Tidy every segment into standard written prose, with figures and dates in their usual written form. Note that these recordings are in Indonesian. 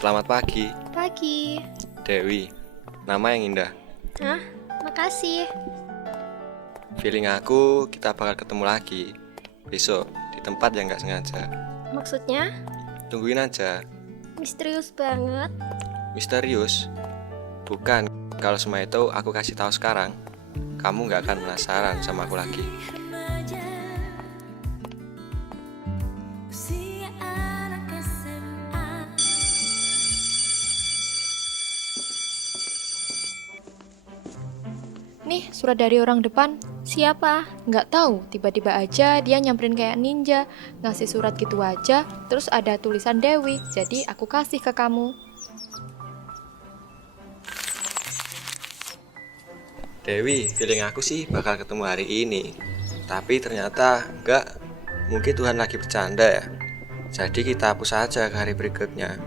Selamat pagi, Pagi. Dewi. Nama yang indah. Hah? Makasih. Feeling aku kita bakal ketemu lagi besok di tempat yang gak sengaja. Maksudnya? Tungguin aja. Misterius banget. Misterius? Bukan. Kalau semua itu aku kasih tahu sekarang, kamu gak akan penasaran sama aku lagi. Nih, surat dari orang depan. Siapa? Nggak tahu, tiba-tiba aja dia nyamperin kayak ninja. Ngasih surat gitu aja, terus ada tulisan Dewi. Jadi aku kasih ke kamu. Dewi, feeling aku sih bakal ketemu hari ini. Tapi ternyata enggak. Mungkin Tuhan lagi bercanda ya. Jadi kita hapus saja ke hari berikutnya.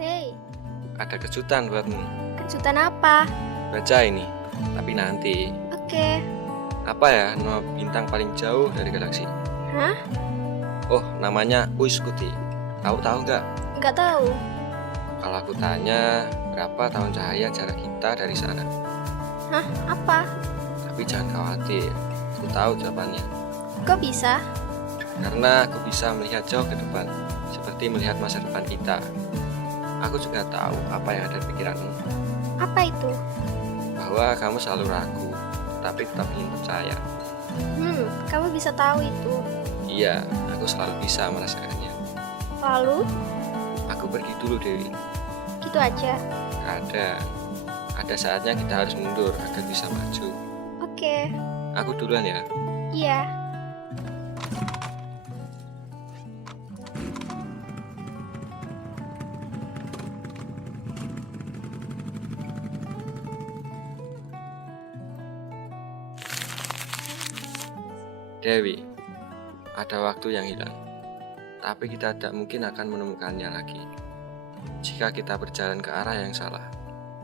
Hei, Ada kejutan buatmu. kejutan apa? Baca ini. Tapi nanti. Oke. Apa ya nama bintang paling jauh dari galaksi? Hah? Oh, namanya Uiskuti. Kamu tahu nggak? Nggak tahu. Kalau aku tanya, berapa tahun cahaya jarak kita dari sana? Hah? Apa? Tapi jangan khawatir, aku tahu jawabannya. Kok bisa? Karena aku bisa melihat jauh ke depan, seperti melihat masa depan kita. Aku juga tahu apa yang ada di pikiranmu, Apa itu? bahwa kamu selalu ragu, tapi tetap ingin percaya. Kamu bisa tahu itu. Iya, aku selalu bisa merasakannya. Lalu? Aku pergi dulu, Dewi. Gitu aja. Ada saatnya kita harus mundur agar bisa maju. Oke. Aku duluan ya. Iya. Dewi, ada waktu yang hilang, tapi kita tidak mungkin akan menemukannya lagi. Jika kita berjalan ke arah yang salah,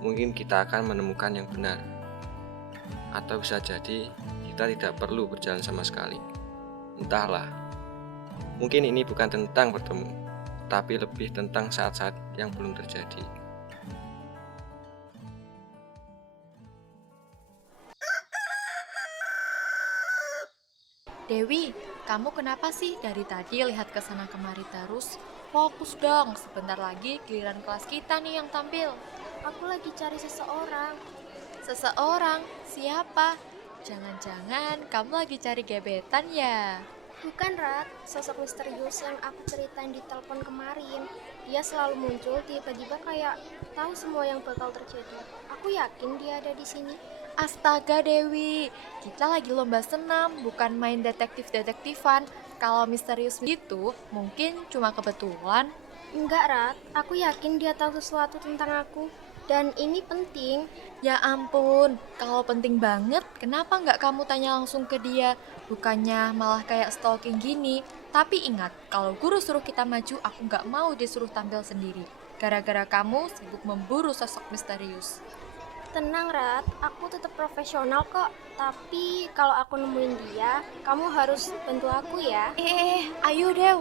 mungkin kita akan menemukan yang benar. Atau bisa jadi, kita tidak perlu berjalan sama sekali. Entahlah, mungkin ini bukan tentang bertemu, tapi lebih tentang saat-saat yang belum terjadi. Dewi, kamu kenapa sih dari tadi lihat ke sana kemari terus? Fokus dong, sebentar lagi giliran kelas kita nih yang tampil. Aku lagi cari seseorang. Seseorang? Siapa? Jangan-jangan kamu lagi cari gebetan ya? Bukan, Rat. Sosok misterius yang aku ceritain di telepon kemarin. Dia selalu muncul tiba-tiba kayak tahu semua yang bakal terjadi. Aku yakin dia ada di sini. Astaga Dewi, kita lagi lomba senam, bukan main detektif-detektifan. Kalau misterius gitu, mungkin cuma kebetulan. Enggak, Rat. Aku yakin dia tahu sesuatu tentang aku. Dan ini penting. Ya ampun, kalau penting banget, kenapa nggak kamu tanya langsung ke dia? Bukannya malah kayak stalking gini. Tapi ingat, kalau guru suruh kita maju, aku nggak mau disuruh tampil sendiri. Gara-gara kamu sibuk memburu sosok misterius. Tenang, Rat. Aku tetap profesional kok. Tapi kalau aku nemuin dia, kamu harus bantu aku ya. Ayo Dew.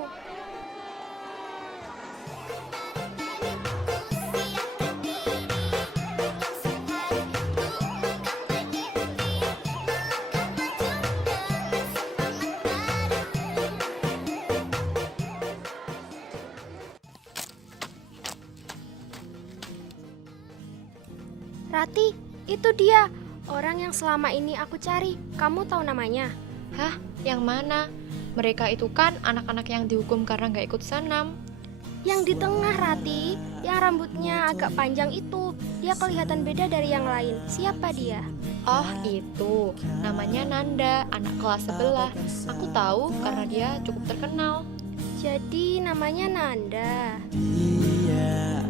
Rati, itu dia. Orang yang selama ini aku cari. Kamu tahu namanya? Hah? Yang mana? Mereka itu kan anak-anak yang dihukum karena nggak ikut senam. Yang di tengah, Rati. Yang rambutnya agak panjang itu. Dia kelihatan beda dari yang lain. Siapa dia? Oh itu, namanya Nanda, anak kelas sebelah. Aku tahu karena dia cukup terkenal. Jadi namanya Nanda. Dia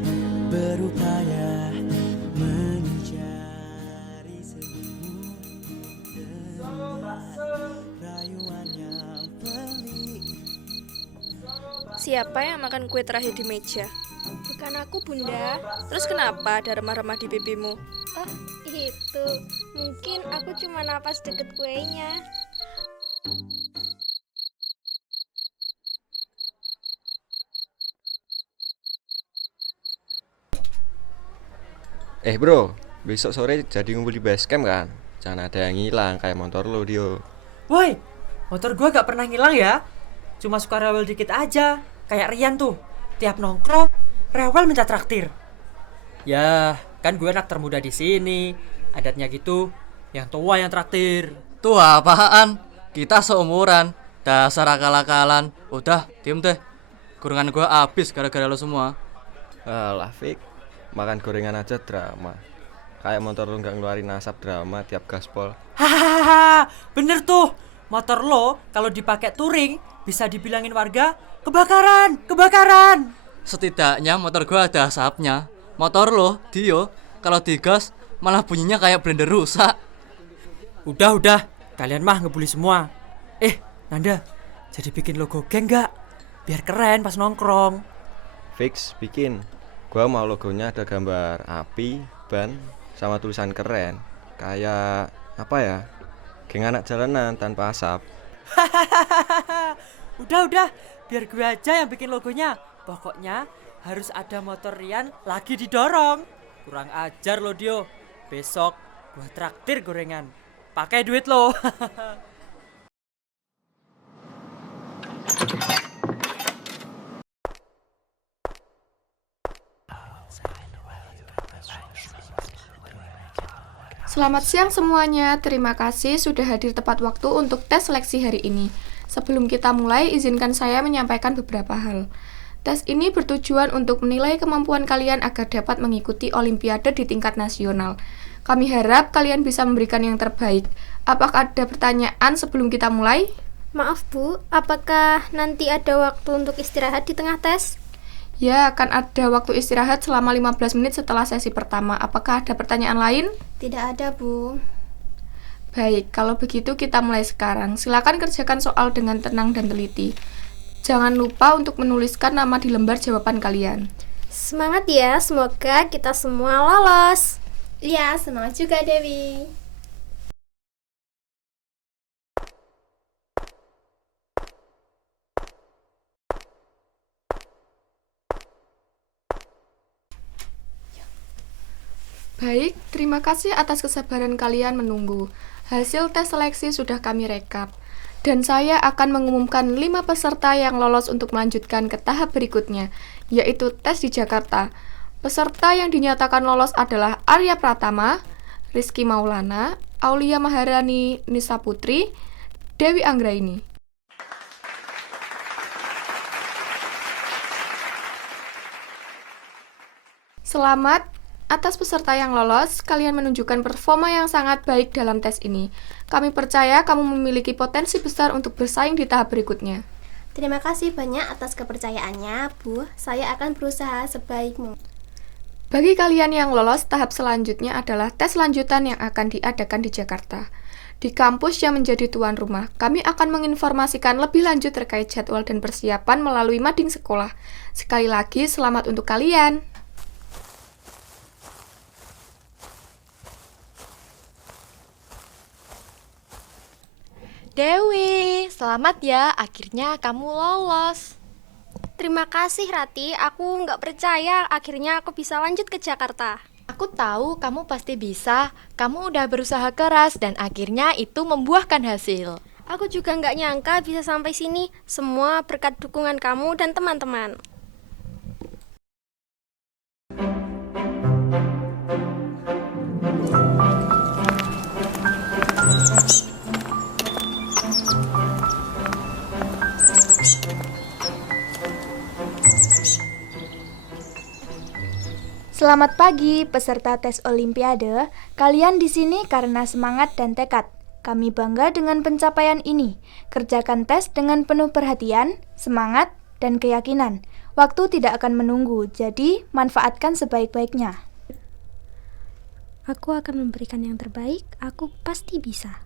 berupaya mencari senyum rayuan yang pelik Siapa yang makan kue terakhir di meja? Bukan aku, Bunda. Terus kenapa ada remah-remah di pipimu? Oh, itu. Mungkin aku cuma napas deket kuenya. Bro, besok sore jadi ngumpul di base camp kan? Jangan ada yang hilang kayak motor lo, Dio. Woi, motor gua gak pernah ngilang ya. Cuma suka rewel dikit aja. Kayak Rian tuh, tiap nongkrong rewel minta traktir. Ya, kan gue anak termuda di sini. Adatnya gitu, yang tua yang traktir. Tua apaan? Kita seumuran. Dasar akal-akalan. Udah, diem deh. Gorengan gua habis gara-gara lo semua. Alah, Fik. Makan gorengan aja drama. Kayak motor lo nggak ngeluarin asap drama tiap gaspol. Hahaha, bener tuh. Motor lo kalau dipakai touring bisa dibilangin warga kebakaran, kebakaran. Setidaknya motor gua ada asapnya. Motor lo, Dio, kalau digas malah bunyinya kayak blender rusak. Udah, kalian mah ngebully semua. Nanda, jadi bikin logo geng gak? Biar keren pas nongkrong. Fix, bikin. Gua mau logonya ada gambar api, ban, sama tulisan keren. Kayak apa ya? Geng anak jalanan tanpa asap. Udah, biar gue aja yang bikin logonya. Pokoknya harus ada motor Rian lagi didorong. Kurang ajar lo Dio. Besok gue traktir gorengan. Pakai duit lo. Selamat siang semuanya, terima kasih sudah hadir tepat waktu untuk tes seleksi hari ini. Sebelum kita mulai, izinkan saya menyampaikan beberapa hal. Tes ini bertujuan untuk menilai kemampuan kalian agar dapat mengikuti olimpiade di tingkat nasional. Kami harap kalian bisa memberikan yang terbaik. Apakah ada pertanyaan sebelum kita mulai? Maaf, Bu. Apakah nanti ada waktu untuk istirahat di tengah tes? Ya, akan ada waktu istirahat selama 15 menit setelah sesi pertama. Apakah ada pertanyaan lain? Tidak ada, Bu. Baik, kalau begitu kita mulai sekarang. Silakan kerjakan soal dengan tenang dan teliti. Jangan lupa untuk menuliskan nama di lembar jawaban kalian. Semangat ya, semoga kita semua lolos. Iya, semangat juga, Dewi. Baik, terima kasih atas kesabaran kalian menunggu. Hasil tes seleksi sudah kami rekap. Dan saya akan mengumumkan 5 peserta yang lolos untuk melanjutkan ke tahap berikutnya, yaitu tes di Jakarta. Peserta yang dinyatakan lolos adalah Arya Pratama, Rizky Maulana, Aulia Maharani Nisa Putri, Dewi Anggraini. Selamat atas peserta yang lolos, kalian menunjukkan performa yang sangat baik dalam tes ini. Kami percaya kamu memiliki potensi besar untuk bersaing di tahap berikutnya. Terima kasih banyak atas kepercayaannya, Bu. Saya akan berusaha sebaik mungkin. Bagi kalian yang lolos, tahap selanjutnya adalah tes lanjutan yang akan diadakan di Jakarta. Di kampus yang menjadi tuan rumah, kami akan menginformasikan lebih lanjut terkait jadwal dan persiapan melalui mading sekolah. Sekali lagi, selamat untuk kalian. Dewi, selamat ya, akhirnya kamu lolos. Terima kasih, Rati. Aku nggak percaya akhirnya aku bisa lanjut ke Jakarta. Aku tahu kamu pasti bisa, kamu udah berusaha keras dan akhirnya itu membuahkan hasil. Aku juga nggak nyangka bisa sampai sini. Semua berkat dukungan kamu dan teman-teman. Selamat pagi peserta tes Olimpiade. Kalian di sini karena semangat dan tekad. Kami bangga dengan pencapaian ini. Kerjakan tes dengan penuh perhatian, semangat, dan keyakinan. Waktu tidak akan menunggu, jadi manfaatkan sebaik-baiknya. Aku akan memberikan yang terbaik. Aku pasti bisa.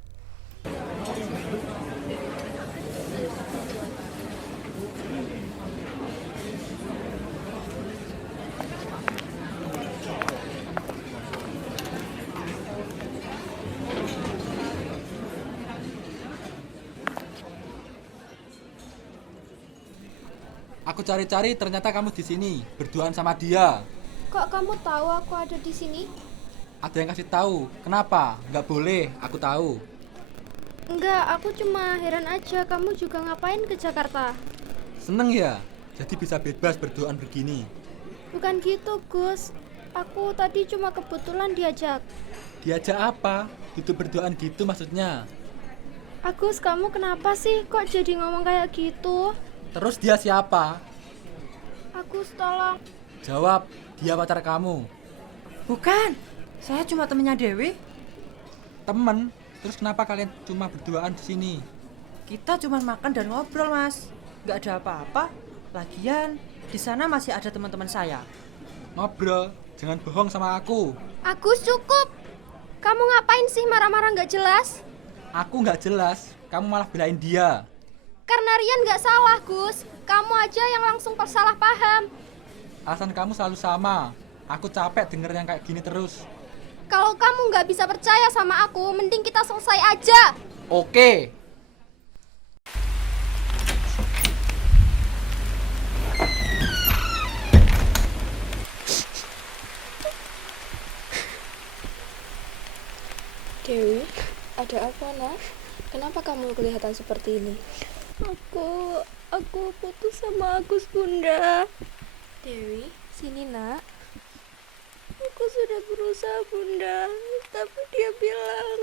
Aku cari-cari ternyata kamu di sini, berduaan sama dia. Kok kamu tahu aku ada di sini? Ada yang kasih tahu. Kenapa? Nggak boleh, aku tahu. Enggak, aku cuma heran aja kamu juga ngapain ke Jakarta. Seneng ya? Jadi bisa bebas berduaan begini. Bukan gitu, Gus. Aku tadi cuma kebetulan diajak. Diajak apa? Itu berduaan gitu maksudnya. Agus, kamu kenapa sih kok jadi ngomong kayak gitu? Terus dia siapa? Agus, tolong. Jawab, dia pacar kamu. Bukan, saya cuma temennya Dewi. Temen? Terus kenapa kalian cuma berduaan di sini? Kita cuma makan dan ngobrol, Mas. Nggak ada apa-apa. Lagian, di sana masih ada teman-teman saya. Ngobrol, jangan bohong sama aku. Agus, cukup. Kamu ngapain sih marah-marah nggak jelas? Aku nggak jelas, kamu malah belain dia. Karena Rian nggak salah, Gus. Kamu aja yang langsung salah paham. Alasan kamu selalu sama. Aku capek denger yang kayak gini terus. Kalau kamu nggak bisa percaya sama aku, mending kita selesai aja. Oke. Dewi, ada apa nak? Kenapa kamu kelihatan seperti ini? Aku putus sama Agus, Bunda. Dewi, sini nak. Aku sudah berusaha, Bunda, tapi dia bilang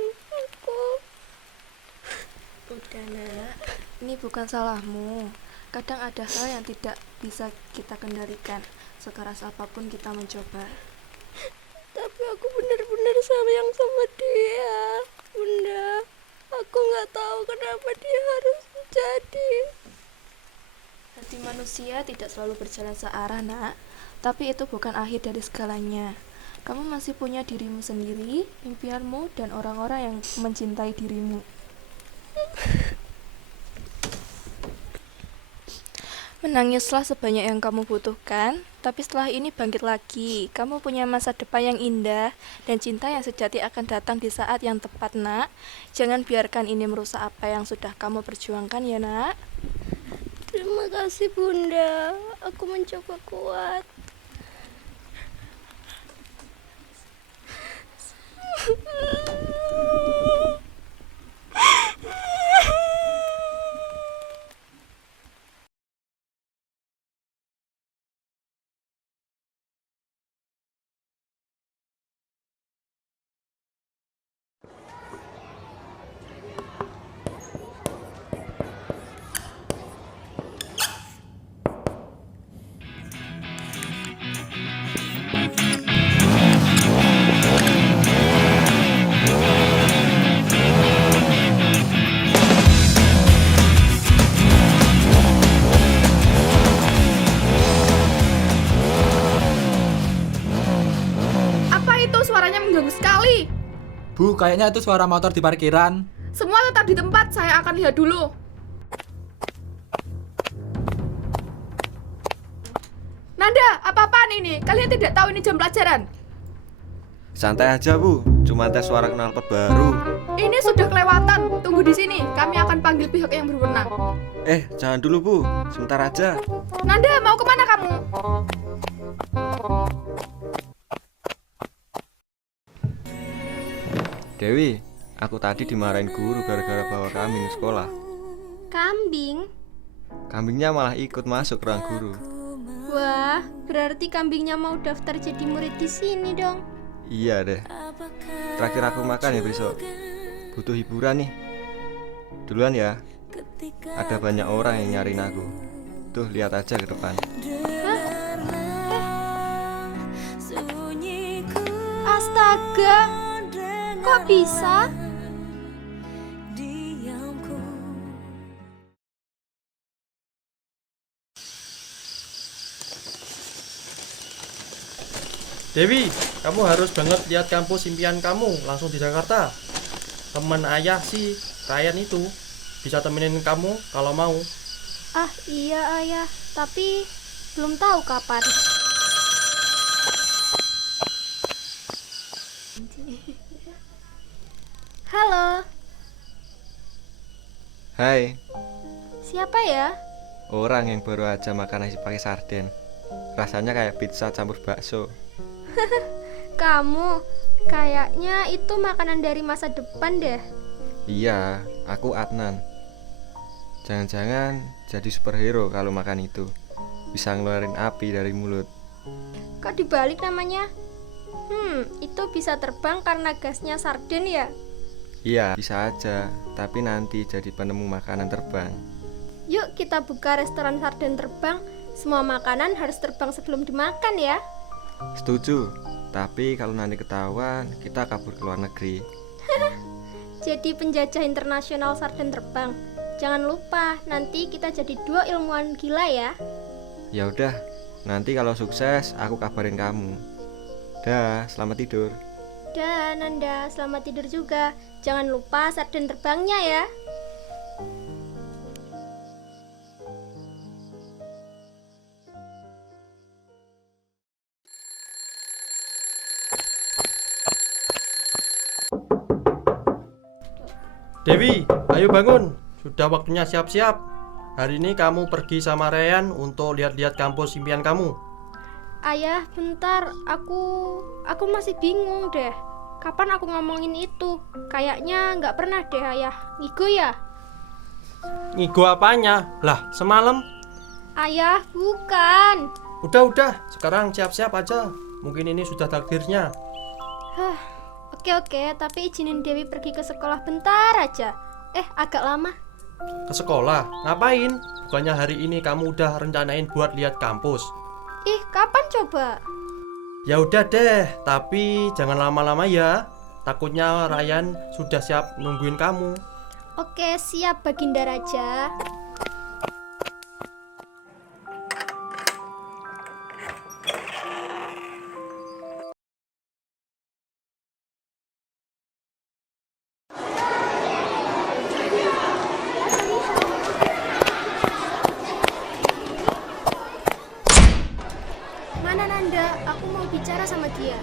Udah nak, ini bukan salahmu. Kadang ada hal yang tidak bisa kita kendalikan. Sekeras apapun kita mencoba. Tapi aku benar-benar sayang sama dia, Bunda. Aku nggak tahu kenapa dia harus jadi. Hati manusia tidak selalu berjalan searah nak. Tapi itu bukan akhir dari segalanya. Kamu masih punya dirimu sendiri, impianmu, dan orang-orang yang mencintai dirimu. Menangislah sebanyak yang kamu butuhkan, tapi setelah ini bangkit lagi. Kamu punya masa depan yang indah, dan cinta yang sejati akan datang di saat yang tepat, nak. Jangan biarkan ini merusak apa yang sudah kamu perjuangkan, ya nak. Terima kasih, Bunda. Aku mencoba kuat. Suaranya mengganggu sekali. Bu, kayaknya itu suara motor di parkiran. Semua tetap di tempat, saya akan lihat dulu. Nanda, apa-apaan ini? Kalian tidak tahu ini jam pelajaran? Santai aja, Bu. Cuma tes suara knalpot baru. Ini sudah kelewatan. Tunggu di sini. Kami akan panggil pihak yang berwenang. Jangan dulu, Bu. Sebentar aja. Nanda, mau kemana kamu? Dewi, aku tadi dimarahin guru gara-gara bawa kambing ke sekolah. Kambing? Kambingnya malah ikut masuk ruang guru. Wah, berarti kambingnya mau daftar jadi murid di sini dong. Iya deh. Terakhir aku makan ya besok. Butuh hiburan nih. Duluan ya. Ada banyak orang yang nyariin aku. Tuh, lihat aja ke depan. Astaga, kok bisa? Dewi, kamu harus banget lihat kampus impian kamu langsung di Jakarta. Teman ayah sih, Ryan itu bisa temenin kamu kalau mau. Ah iya ayah, tapi belum tahu kapan. Halo, Hai, siapa ya? Orang yang baru aja makan nasi pakai sarden. Rasanya kayak pizza campur bakso. Kamu, kayaknya itu makanan dari masa depan deh. Iya, aku Adnan. Jangan-jangan jadi superhero kalau makan itu. Bisa ngeluarin api dari mulut. Kok dibalik namanya? Itu bisa terbang karena gasnya sarden ya? Iya, bisa aja. Tapi nanti jadi penemu makanan terbang. Yuk kita buka restoran sarden terbang. Semua makanan harus terbang sebelum dimakan ya. Setuju. Tapi kalau nanti ketahuan, kita kabur ke luar negeri. Jadi penjajah internasional sarden terbang. Jangan lupa, nanti kita jadi 2 ilmuwan gila ya. Ya udah, nanti kalau sukses aku kabarin kamu. Dah, selamat tidur. Dan Nanda, selamat tidur juga. Jangan lupa sarden terbangnya ya. Dewi, ayo bangun. Sudah waktunya siap-siap. Hari ini kamu pergi sama Ryan untuk lihat-lihat kampus impian kamu. Ayah, bentar. Aku masih bingung deh. Kapan aku ngomongin itu? Kayaknya nggak pernah deh, Ayah. Ngigo ya? Ngigo apanya? Lah, semalam. Ayah, bukan. Udah. Sekarang siap-siap aja. Mungkin ini sudah takdirnya. Oke, tapi izinin Dewi pergi ke sekolah bentar aja. Agak lama. Ke sekolah? Ngapain? Bukannya hari ini kamu udah rencanain buat lihat kampus? Kapan coba? Ya udah deh, tapi jangan lama-lama ya. Takutnya Ryan sudah siap nungguin kamu. Oke, siap Baginda Raja. Mana Nanda? Aku mau bicara sama dia.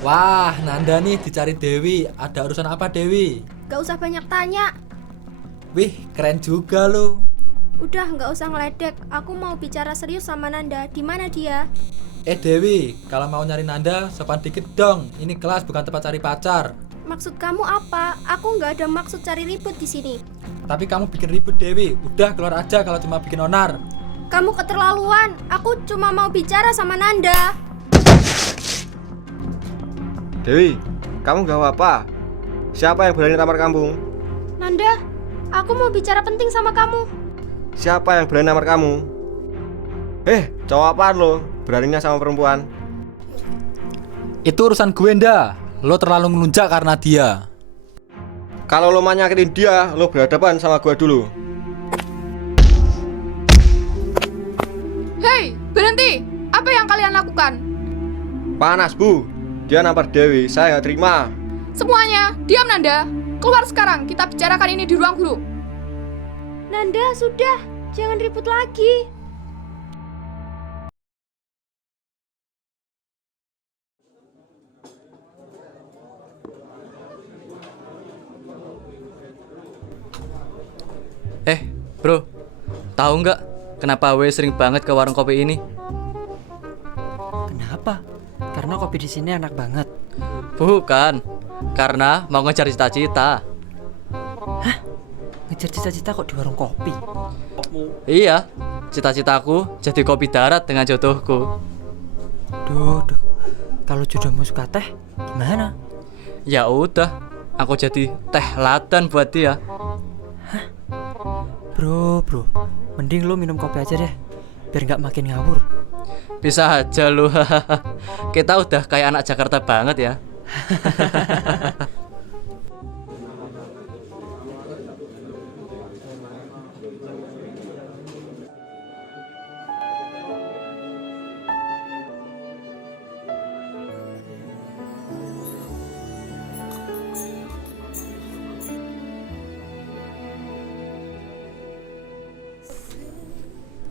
Wah, Nanda nih dicari Dewi. Ada urusan apa Dewi? Gak usah banyak tanya. Wih, keren juga lo. Udah, gak usah ngeledek. Aku mau bicara serius sama Nanda. Di mana dia? Dewi, kalau mau nyari Nanda, sopan dikit dong. Ini kelas bukan tempat cari pacar. Maksud kamu apa? Aku nggak ada maksud cari ribut di sini. Tapi kamu bikin ribut Dewi. Udah keluar aja kalau cuma bikin onar. Kamu keterlaluan. Aku cuma mau bicara sama Nanda. Dewi, kamu gak apa-apa? Siapa yang berani lamar kamu? Nanda, aku mau bicara penting sama kamu. Siapa yang berani lamar kamu? Cowok apaan lo? Beraninya sama perempuan? Itu urusan gue nda. Lo terlalu ngelunjak karena dia. Kalau lo mau nyakitin dia, lo berhadapan sama gue dulu. Hei, berhenti! Apa yang kalian lakukan? Panas bu, dia nampar Dewi, saya gak terima. Semuanya, diam Nanda. Keluar sekarang, kita bicarakan ini di ruang guru. Nanda, sudah. Jangan ribut lagi. Bro, tahu nggak kenapa W sering banget ke warung kopi ini? Kenapa? Karena kopi di sini enak banget. Bukan, karena mau ngejar cita-cita. Hah? Ngejar cita-cita kok di warung kopi? Iya, cita-citaku jadi kopi darat dengan jodohku. Duh. Kalau jodohmu suka teh, gimana? Ya udah, aku jadi teh ladan buat dia. Bro, mending lo minum kopi aja deh, biar nggak makin ngawur. Bisa aja lu. Kita udah kayak anak Jakarta banget ya.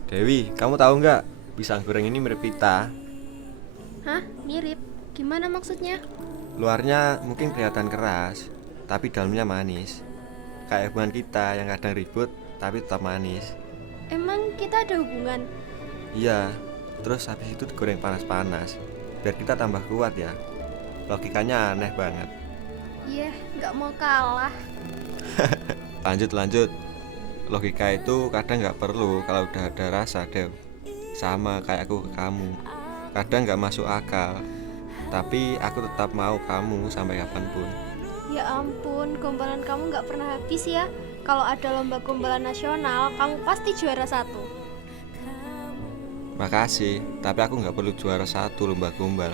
Dewi, kamu tahu nggak? Pisang goreng ini mirip pita. Hah? Mirip? Gimana maksudnya? Luarnya mungkin kelihatan keras, tapi dalamnya manis. Kayak hubungan kita yang kadang ribut, tapi tetap manis. Emang kita ada hubungan. Iya, terus habis itu digoreng panas-panas biar kita tambah kuat ya. Logikanya aneh banget. Iya, nggak mau kalah. Lanjut. Logika itu kadang nggak perlu kalau udah ada rasa, Dew. Sama kayak aku ke kamu. Kadang nggak masuk akal, tapi aku tetap mau kamu sampai kapanpun. Ya ampun, gombalan kamu nggak pernah habis ya. Kalau ada lomba gombalan nasional, kamu pasti juara 1. Makasih, tapi aku nggak perlu juara 1 lomba gombal.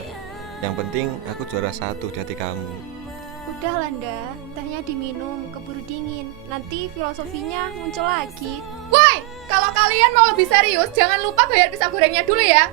Yang penting aku juara 1 di hati kamu. Udah Landa, tehnya diminum, keburu dingin. Nanti filosofinya muncul lagi. Woi, kalau kalian mau lebih serius, jangan lupa bayar pisang gorengnya dulu ya.